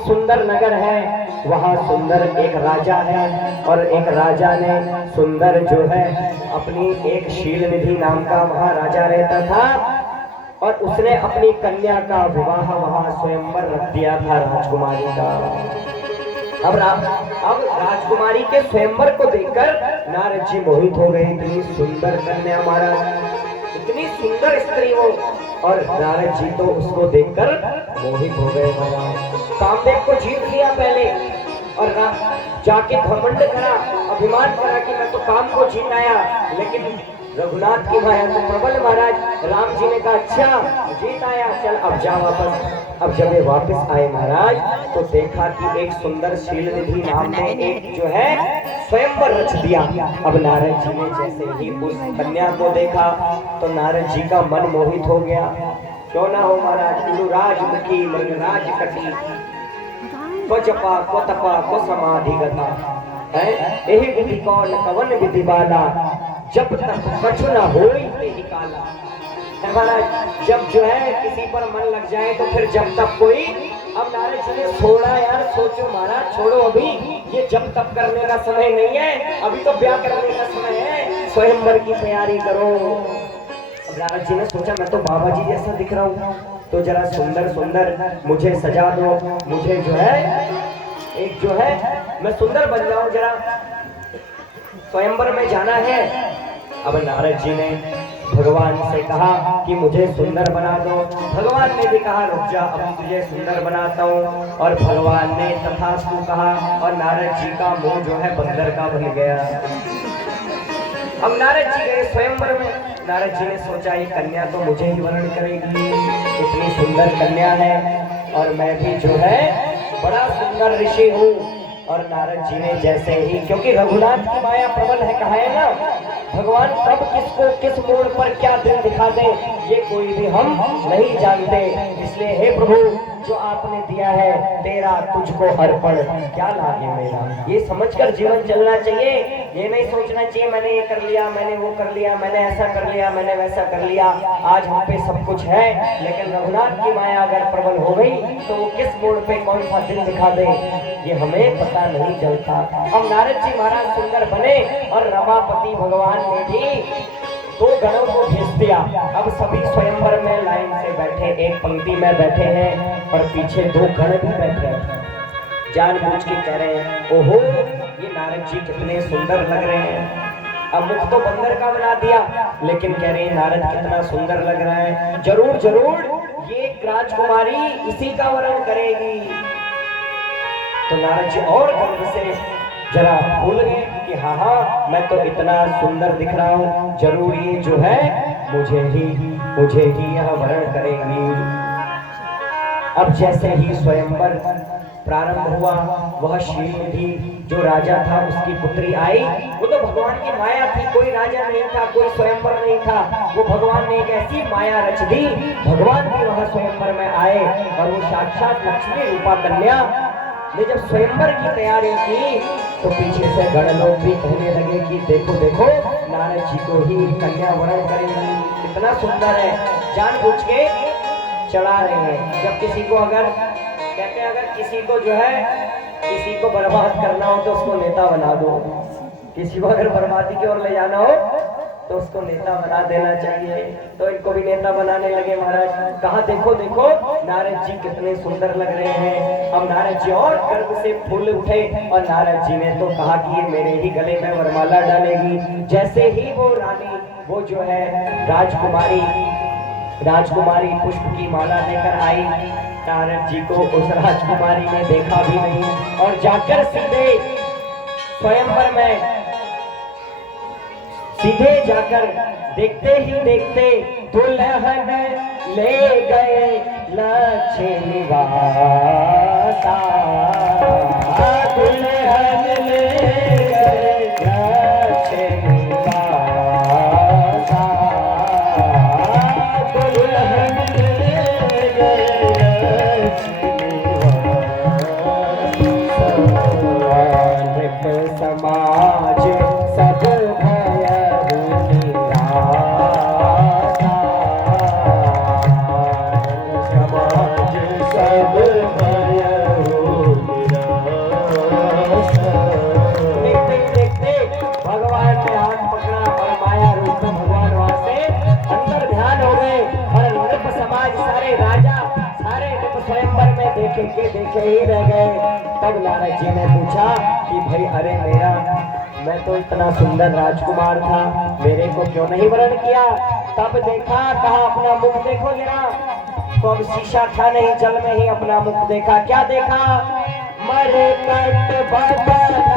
सुंदर नगर है, वहाँ सुंदर एक राजा है और एक राजा ने सुंदर जो है अपनी एक शील निधि नाम का वहाँ राजा रहता था और उसने अपनी कन्या का विवाह वहाँ स्वयंवर रख दिया था राजकुमारी का। अब राजकुमारी के स्वयंवर को देखकर नारद जी मोहित हो गए। इतनी सुंदर कन्या महाराज, इतनी सुंदर स्त्री वो, और नारद जी तो उसको देखकर मोहित हो गए महाराज। कामदेव को जीत लिया पहले और जाके घमंड करा, अभिमान करा कि मैं तो काम को जीत आया, लेकिन रघुनाथ की माया तो प्रबल महाराज। राम जी ने कहा अच्छा जीत आया, चल अब जा वापस। अब जब ये वापस आए महाराज तो देखा कि एक सुंदर शील निधि नाम ने एक जो है स्वयंवर रच दिया। अब नारद जी ने जैसे ही उस कन्या को देखा तो नारद जी का मन मोहित हो गया। क्यों ना हो महाराज, राज मुखी मृगराज कटी जपा को तपा को समाधि गता है, यही विधि कौन कवन विधि बाला, जब तक कछु न होई ते निकाला। महाराज जब जो है किसी पर मन लग जाए तो फिर जब तक कोई। अब नारद जी ने छोड़ा यार, सोचो महाराज छोड़ो, अभी ये जब तक करने का समय नहीं है, अभी तो ब्याह करने का समय है, स्वयंवर की तैयारी करो। अब नारद जी ने सोचा मैं तो बाबा जी जैसा दिख रहा हूँ, तो जरा सुंदर सुंदर मुझे सजा दो, मुझे जो है एक जो है मैं सुंदर बन जाऊं, जरा स्वयंवर में जाना है। अब नारद जी ने भगवान से कहा कि मुझे सुंदर बना दो। भगवान ने भी कहा रुक जा, अब तुझे सुंदर बनाता हूँ। और भगवान ने तथास्तु कहा और नारद जी का मुंह जो है बंदर का बन गया। अब नारद जी गए स्वयंवर में। नारद जी ने सोचा ये कन्या तो मुझे ही वर्ण करेगी, इतनी सुंदर कन्या है और मैं भी जो है बड़ा सुंदर ऋषि हूँ। और नारद जी ने जैसे ही, क्योंकि रघुनाथ की माया प्रबल है, कहा है ना भगवान कब किसको किस मोड़ पर क्या दिन दिखा दे ये कोई भी हम नहीं जानते। इसलिए हे प्रभु जो आपने दिया है तेरा तुझको अर्पण, क्या लागे मेरा, ये समझकर जीवन चलना चाहिए। ये नहीं सोचना चाहिए मैंने ये कर लिया, मैंने वो कर लिया, मैंने ऐसा कर लिया, मैंने वैसा कर लिया। आज हम पे सब कुछ है, लेकिन रघुनाथ की माया अगर प्रबल हो गई तो वो किस मोड़ पे कौन सा दिन दिखा दे ये हमें पता नहीं चलता। अब नारद जी महाराज सुंदर बने और रमापति भगवान ने भी दो गणों को भेज दिया। अब सभी स्वयंवर में लाइन से बैठे, एक पंक्ति में बैठे हैं और पीछे दो गण भी बैठे हैं। जानबूझ के कह रहे हैं ओहो ये नारद जी कितने सुंदर लग रहे हैं। अब मुख तो बंदर का बना दिया, लेकिन कह रहे हैं नारद कितना सुंदर लग रहा है, जरूर जरूर ये राजकुमारी इसी का वर्ण करेगी। तो नारद जी और गर्व से जरा भूल गए कि हाँ हाँ मैं तो इतना सुंदर दिख रहा हूँ, जरूर ये जो है मुझे ही यह वर्ण करेंगी। अब जैसे ही स्वयंवर प्रारंभ हुआ, वह शीलनिधि जो राजा था उसकी पुत्री आई। वो तो भगवान की माया थी, कोई राजा नहीं था, कोई स्वयंवर नहीं था, वो भगवान ने एक ऐसी माया रच दी, भगवान भी वह स्वयंवर में आए। और वो साक्षात लक्ष्मी रूपा कन्या ने जब स्वयंवर की तैयारी की तो पीछे से गण लोग भी कहने लगे कि देखो देखो नारद जी को ही कन्या वरण करेंगी, कितना सुंदर है। जानबूझ के चढ़ा रहे हैं। जब किसी को अगर कहते हैं अगर किसी को जो है किसी को बर्बाद करना हो तो उसको नेता बना दो, किसी को अगर बर्बादी की ओर ले जाना हो तो उसको नेता बना देना चाहिए। तो इनको भी नेता बनाने लगे महाराज। कहा देखो देखो नारद जी कितने सुंदर लग रहे हैं। अब नारद जी और गर्व से फूल उठे और नारद जी ने तो कहा कि ये मेरे ही गले में वरमाला डालेगी। जैसे ही वो रानी वो जो है राजकुमारी पुष्प की माला लेकर आई, नारद जी को उस राजकुमारी ने देखा भी नहीं और जाकर सीधे जाकर देखते ही देखते दुल्हन ले गए लक्ष्मी वासा, दुल्हन ले गए लक्ष्मी वासा, दुल्हन ले गए लक्ष्मी वासा। समाज सब समाज सब देखे ही रह गए। तब नारद जी ने पूछा कि भाई अरे मैं तो इतना सुंदर राजकुमार था, मेरे को क्यों नहीं वरण किया? तब देखा, कहा अपना मुख देखो जरा। तो अब शीशा था नहीं, जल में ही अपना मुख देखा। क्या देखा? मरे कट बदन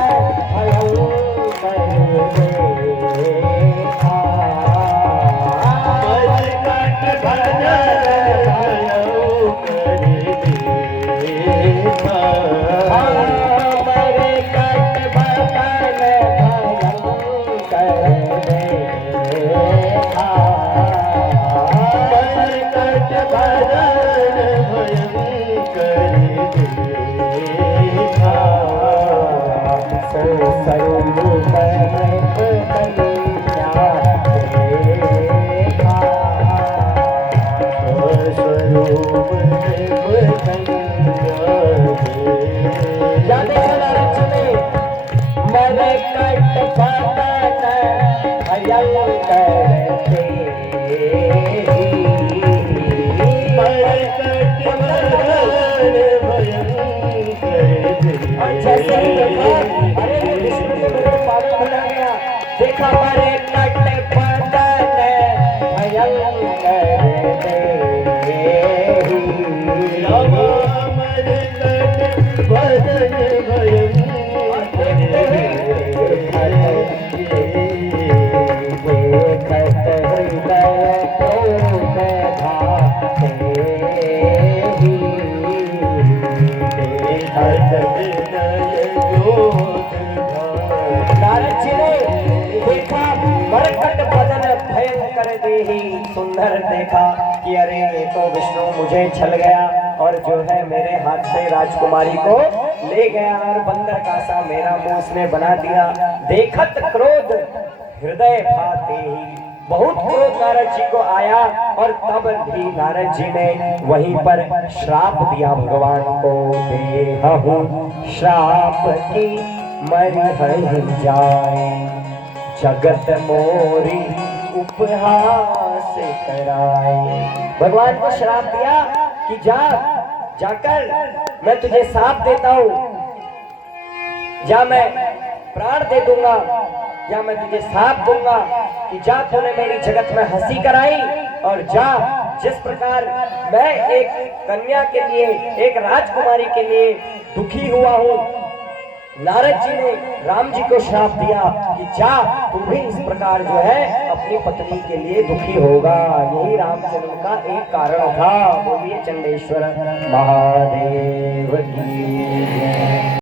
जैसे ही देखा, अरे ये विष्णु को मेरे पागल बना गया। देखा मरे कट बदन भयंकर देहि, मरे कट बदन भयंकर देखत हृदय क्रोध धाते ही, नारद जी ने देखा मरकट बदन भयंकर देहि, सुंदर देखा कि अरे ये तो विष्णु मुझे छल गया और जो है मेरे हाथ से राजकुमारी को ले गया और बंदर का सा मेरा मुंह उसने बना दिया। देखत क्रोध हृदय भाते ही, बहुत क्रोध नारद जी को आया और तब भी नारद जी ने वहीं पर श्राप दिया भगवान को। देहु श्राप की मरिहहि जाए, जगत मोरी उपहास कराए। भगवान को श्राप दिया कि जाकर मैं तुझे साप देता हूं, जा मैं प्राण दे दूंगा, या मैं तुझे साप दूंगा कि जा तूने मेरी जगत में हंसी कराई, और जा जिस प्रकार मैं एक कन्या के लिए, एक राजकुमारी के लिए दुखी हुआ हूँ, नारद जी ने राम जी को श्राप दिया कि जा तू भी इस प्रकार जो है अपनी पत्नी के लिए दुखी होगा। यही रामचंद्र का एक कारण था। बोलिए चंडेश्वर महादेव की।